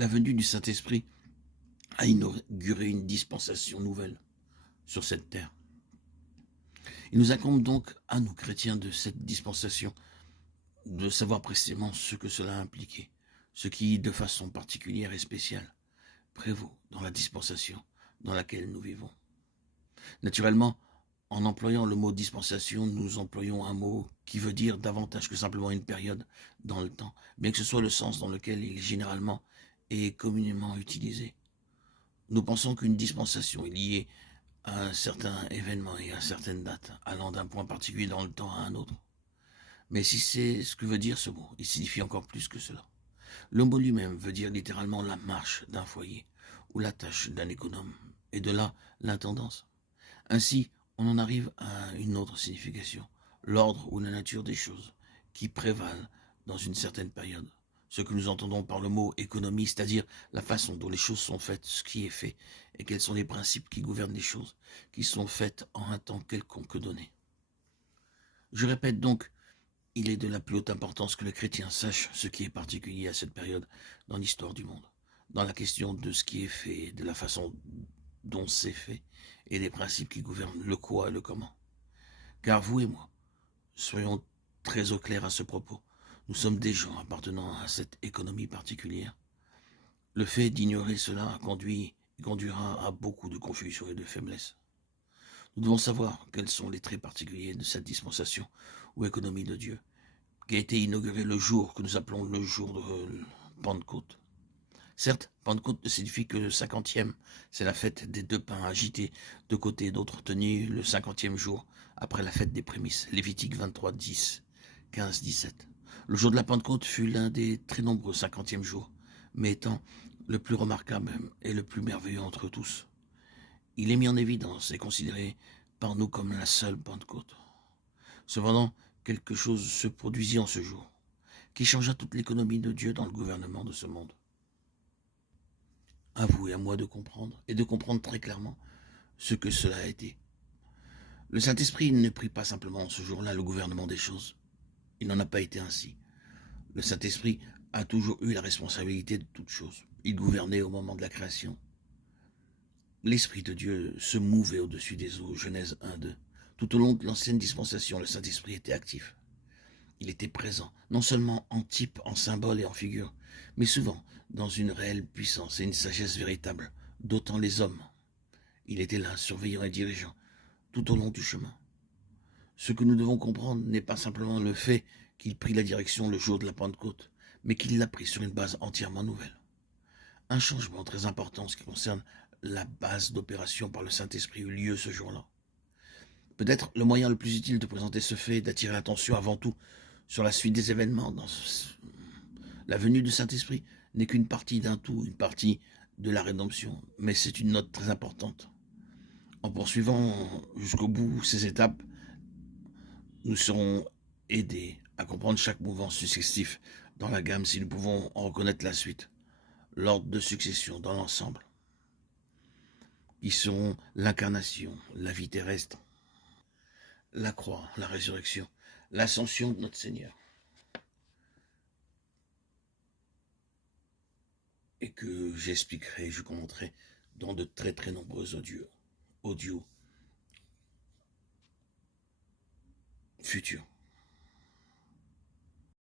la venue du Saint-Esprit a inauguré une dispensation nouvelle sur cette terre. Il nous incombe donc, à nous chrétiens de cette dispensation, de savoir précisément ce que cela a impliqué, ce qui, de façon particulière et spéciale, prévaut dans la dispensation dans laquelle nous vivons. Naturellement, en employant le mot dispensation, nous employons un mot qui veut dire davantage que simplement une période dans le temps, bien que ce soit le sens dans lequel il est généralement et communément utilisé. Nous pensons qu'une dispensation est liée à un certain événement et à certaines dates, allant d'un point particulier dans le temps à un autre. Mais si c'est ce que veut dire ce mot, il signifie encore plus que cela. Le mot lui-même veut dire littéralement la marche d'un foyer ou la tâche d'un économe, et de là l'intendance. Ainsi, on en arrive à une autre signification, l'ordre ou la nature des choses qui prévalent dans une certaine période. Ce que nous entendons par le mot économie, c'est-à-dire la façon dont les choses sont faites, ce qui est fait, et quels sont les principes qui gouvernent les choses, qui sont faites en un temps quelconque donné. Je répète donc, il est de la plus haute importance que le chrétien sache ce qui est particulier à cette période dans l'histoire du monde, dans la question de ce qui est fait, de la façon dont c'est fait, et des principes qui gouvernent le quoi et le comment. Car vous et moi, soyons très au clair à ce propos, nous sommes des gens appartenant à cette économie particulière. Le fait d'ignorer cela conduira à beaucoup de confusion et de faiblesse. Nous devons savoir quels sont les traits particuliers de cette dispensation ou économie de Dieu, qui a été inaugurée le jour que nous appelons le jour de Pentecôte. Certes, Pentecôte ne signifie que le 50e, c'est la fête des 2 pains agités de côté et d'autre tenue le 50e jour, après la fête des prémices, Lévitique 23, 10, 15, 17. Le jour de la Pentecôte fut l'un des très nombreux 50e jours, mais étant le plus remarquable et le plus merveilleux entre tous. Il est mis en évidence et considéré par nous comme la seule Pentecôte. Cependant, quelque chose se produisit en ce jour, qui changea toute l'économie de Dieu dans le gouvernement de ce monde. À vous et à moi de comprendre, et de comprendre très clairement ce que cela a été. Le Saint-Esprit ne prit pas simplement ce jour-là le gouvernement des choses. Il n'en a pas été ainsi. Le Saint-Esprit a toujours eu la responsabilité de toutes choses. Il gouvernait au moment de la création. L'Esprit de Dieu se mouvait au-dessus des eaux, Genèse 1-2. Tout au long de l'ancienne dispensation, le Saint-Esprit était actif. Il était présent, non seulement en type, en symbole et en figure, mais souvent dans une réelle puissance et une sagesse véritable, dotant les hommes. Il était là, surveillant et dirigeant, tout au long du chemin. Ce que nous devons comprendre n'est pas simplement le fait qu'il prit la direction le jour de la Pentecôte, mais qu'il l'a pris sur une base entièrement nouvelle. Un changement très important en ce qui concerne la base d'opération par le Saint-Esprit eut lieu ce jour-là. Peut-être le moyen le plus utile de présenter ce fait est d'attirer l'attention avant tout sur la suite des événements. La venue du Saint-Esprit n'est qu'une partie d'un tout, une partie de la rédemption, mais c'est une note très importante. En poursuivant jusqu'au bout ces étapes, nous serons aidés à comprendre chaque mouvement successif dans la gamme si nous pouvons en reconnaître la suite, l'ordre de succession dans l'ensemble, qui seront l'incarnation, la vie terrestre, la croix, la résurrection, l'ascension de notre Seigneur. Et que j'expliquerai, je commenterai dans de très très nombreux audios futurs.